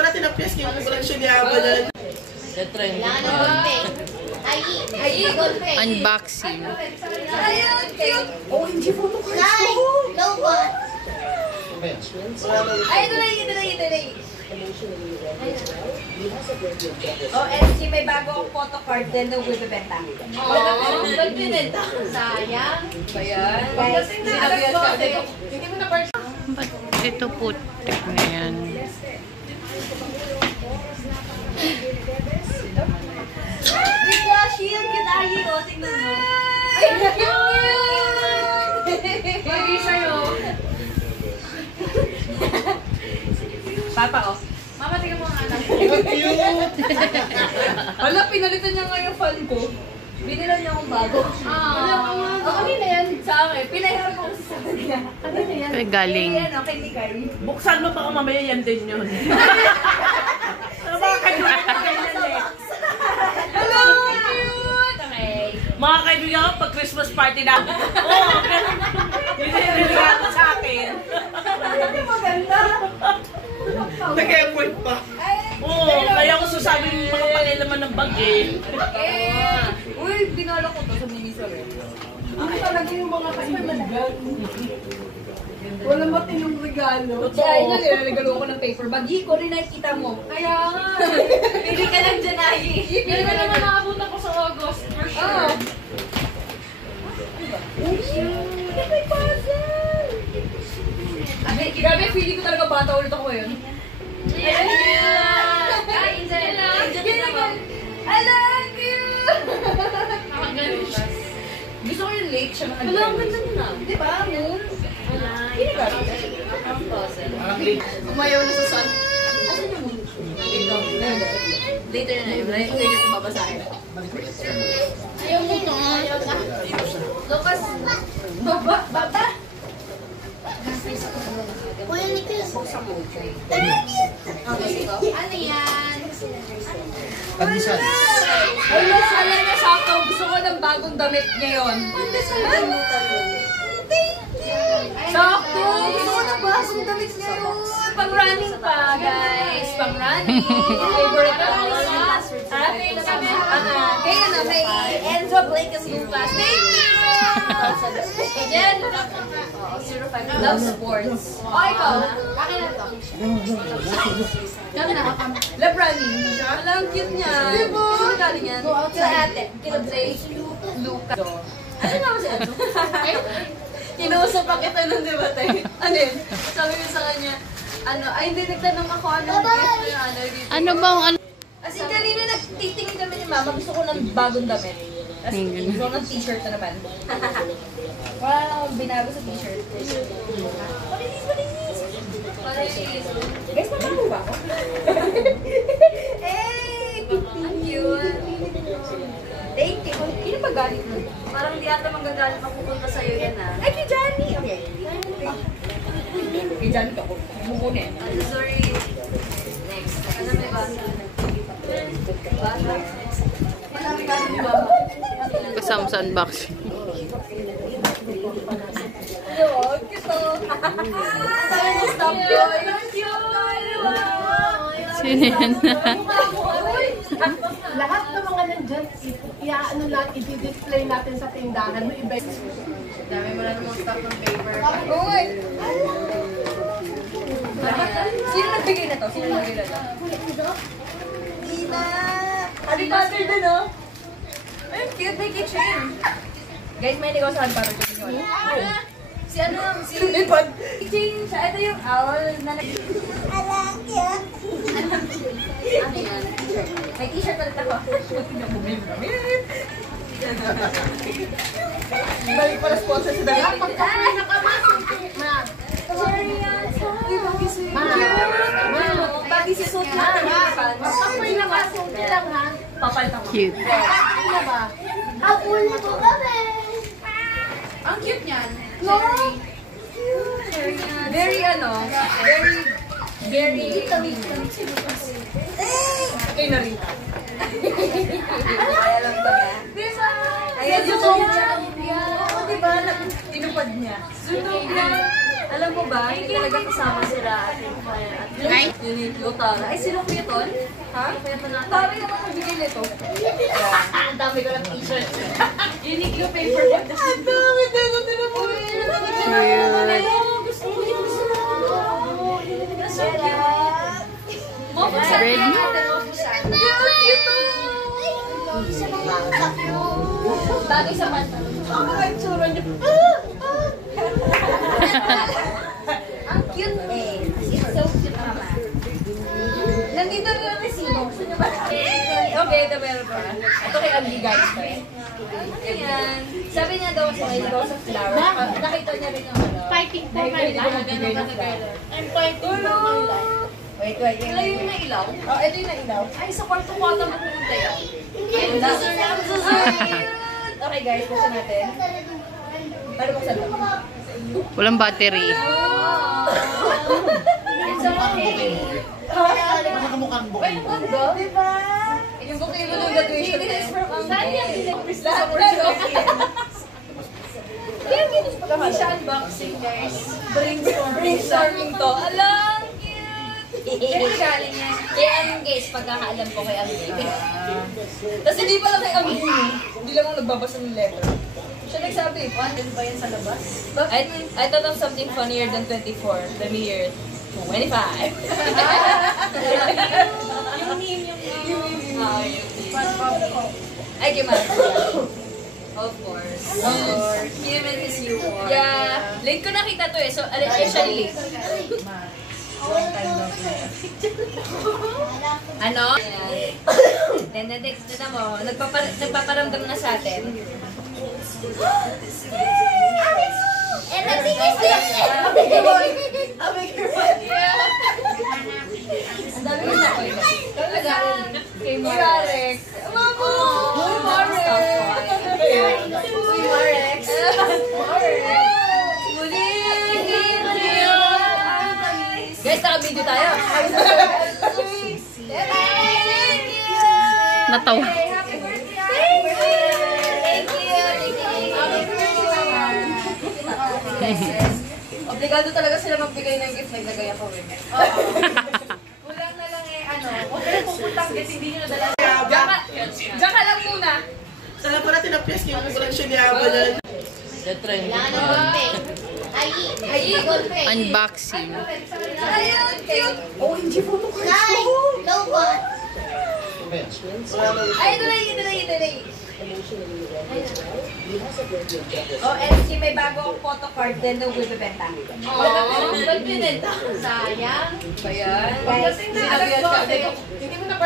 ko natin ang pies yung collection niya ba na. Unboxing. Oh, hindi photo cards ko. Ay, ito na. Oh, LG, may bago akong photo card din na bibenta. Ba't binenta? Sayang. Bayan. Guys, hindi mo na part. Ba't ito putik na yan? Bigla, shield kita. O, tingnan mo. Ay, cute! Bagay sa'yo. Papa, oh. Mama, tingnan mo ang anak. Hala, pinalitan niya nga yung fan ko. Binilan niya akong bago. Kami na yan sa akin. Pinahiram ko sa kanya. Kanina yan. Ay, galing. Kay Nikay. Buksan mo baka mamaya yan din yun. Mga kaibigan Hello, cute! Okay. Mga kaibigan ko, pag Christmas party na. Oo, ganun. Yun yung niligato sa akin. Hindi maganda. Nag-effort pa. Oo, kaya ko sasabing mga pangilaman ng bag eh. Uy, binala ko to sa minisaret. Hindi talaga yung mga kaibigan. Walang matinong regalo. Kaya nga, nilaregalo ako ng paper bag. Ko rin nakikita mo. Kaya nga. Pili ka lang dyan, Ayi. Pili ka naman nakabot ako sa August. For sure. May puzzle! Grabe, feeling ko talaga bata ulit ako ngayon. I love you! Gusto ko yung late siya. Wala, ang ganda mo na. Di ba? Moon? Hindi ka. Umayaw na sa sun. Asan yung moon? Dito. Later na yun. Later na babasahin. Ayaw mo ito. Ayaw na. Lucas. Baba? Kuya Nicholas. Ano yan? Pagdisal. Alam niya sakto. Gusto ko ng bagong damit ngayon. Sakto! Gusto ko ng bagong damit ngayon. Pang running pa, guys. Pang running. Favorite ko. Kaya na, may Enzo Blake and Lucas. Thank you! Jen! Love sports. Oh, ikaw. Akin na to. Kami na ako. Love running. Alam, cute niya. Diba? Sino galing yan? Kila ate. Kila Blake. Lucas. Ano na ako si Enzo? Kinuusap pa kita nun, di ba, tayo? Ano yun? Sabi ko sa kanya, ay hindi, nagtanong ako, Ano bang ano? As in, kanina nagtitingin kami ni Mama, gusto ko ng bagong damit. As in, gusto ko ng t-shirt na naman. Wala lang akong binago sa t-shirt. Palinis! Guys, mamamo ba ako? Hey! Ang cute! Thank you. Kino pa galit mo? Parang di ata manggagalit mapupunta sa'yo yan, ah. Ay, kay Johnny! Okay. Kay Johnny ka po. Mukunin. Sorry. Next. Ano may basa? Basa? Marami ka ng baba. Kasama sa unboxing. Hello, cute. Sabi mo, stop boy. Sino yan? Lahat ng mga nandyan, iaano natin, i-display natin sa tindahan mo, iba. Dami mo na namang stock ng paper. Uy! Sino nagbigay na to? Sino nagbigay na to? Ina! Happy Mother din, oh! Ay, cute, may kitchen. Guys, may negosyo sa Happy Mother din. Si ano? Si Lipad. Kitchen siya. Ito yung owl na ano yan? May t-shirt ulit ako. Balik para sponsor sa dali. Pagkakuloy na kamasok. Ma. Sorry yan. Uy, bakit Bakit si suit natin yung pants? Pagkakuloy na kamasok. Lang ha. Papalit ako. Cute. Ano ba? Abuli ko kami. Ang cute niyan. No? Very ano, very okay na rin. Alam ko na. Ayan, Zootopia. Oo, diba? Tinupad niya. Zootopia. Alam mo ba, hindi talaga kasama sila at Uniqlo Tara. Ay, sino Kuya Ton? Ha? Tara naman nagbigay nito. Ang dami ko ng t-shirt. Uniqlo paper bag. Ang dami tayo tinapuwi. Gusto ko yun. So cute. Mabuksan Ready? natin. Mabuksan. Cute. Bagay sa mata. Ang tsura niyo. Ang cute eh. It's so cute naman. Nandito rin ang resibo. Gusto niyo ba? Okay, ito meron pa. Ito kay Andy guys. Ayan. Sabi niya daw sa may rose of flower. Nakita niya rin yung ano. Fighting for my life. I'm fighting for my life. Wait. Ilaw yung nailaw? Oh, ito yung nailaw. Ay, sa kwarto ko ata mapupunta yan. Okay guys, buksan natin. Paano buksan ito? Walang battery. It's okay. Nakamukhang Wait, bukay. what go? Diba? Yung bukay mo ng graduation test. Saan yan? Kami siya unboxing guys. Brainstorming to. Alam! Cute! Galing yan. Kaya ang guys, pagkakaalam ko kay Anggi. Tapos hindi pala kay Anggi. Hindi lang ako nagbabasa ng letter. Siya nagsabi, ano ba yan sa labas? I thought of something funnier than 24. Let me hear it. 25. Yung meme. Ah, yung meme. Ay, kay Marco. Of course. Kim and his humor. Yeah. Late ko nakita to eh. So, actually late. Ano? Then, next na mo. Nagpaparamdam na sa atin. And the thing is this. Ang dami yung nakoy. Talaga. Kay Marek. Mamo! Uy, Marek! Uy, Marek! Marek! Muli! Guys, naka-video tayo. Natawa. Obligado talaga sila magbigay ng gift. Naglagay ako eh. Kulang na lang eh, ano. Huwag ka na pupuntang gift, hindi nyo nadala. Diyan ka lang muna. Sana pala tinapyas yung collection ni Abalan. Kailangan ng golpe. Ay, golpe. Unboxing. Ayun, cute. Oh, hindi po ito. Nay, lobot. Ay, ito na yun. Oh, and may bago akong photo card din na bibenta. Oh, ba't binenta? Sayang. Ayan. Guys, sinabi yan ka. Hindi mo na